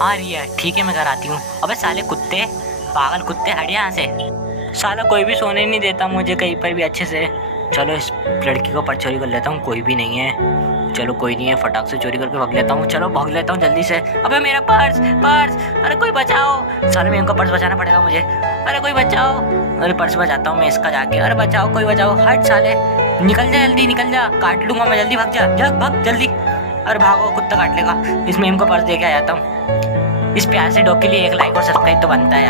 हाँ रिया ठीक है, मैं घर आती हूँ। अबे साले कुत्ते, पागल कुत्ते, हट यहाँ से। साला कोई भी सोने नहीं देता मुझे कहीं पर भी अच्छे से। चलो इस लड़की को पर्स चोरी कर लेता हूँ, कोई भी नहीं है। चलो कोई नहीं है, फटाक से चोरी करके भाग लेता हूँ। चलो भाग लेता हूँ जल्दी से। अबे मेरा पर्स पर्स, अरे कोई बचाओ। साले मेरे को पर्स बचाना पड़ेगा मुझे। अरे कोई बचाओ। अरे पर्स बचाता हूँ मैं इसका जाके। अरे बचाओ, कोई बचाओ। हट साले, निकल जा जल्दी, निकल जा, काट लूंगा मैं। जल्दी भाग जा, जा भाग जल्दी। अरे भागो, कुत्ता काट लेगा। इस मेम को पर्स दे के आ जाता हूँ। इस प्यार से डॉग के लिए एक लाइक और सब्सक्राइब तो बनता है यार।